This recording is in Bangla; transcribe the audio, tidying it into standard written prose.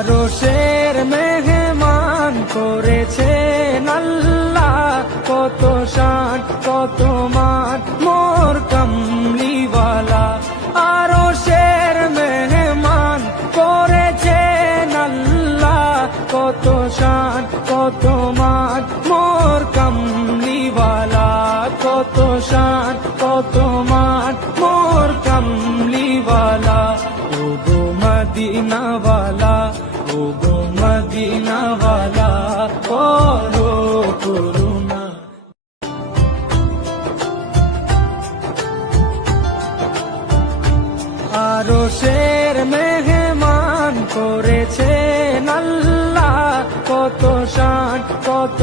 আরশের মেহমান করেছেন আল্লাহ, কত শান কত মান মোর কামলিওয়ালা। আরশের মেহমান করেছেন আল্লাহ, কত শান কত মান মোর কামলিওয়ালা, কত শান কত মান মোর কামলিওয়ালা। ও গো মদিনাওয়ালা, ও গো মদিনাওয়ালা, করো করুণা। আরশের মেহমান করেছেন আল্লাহ, কত শান কত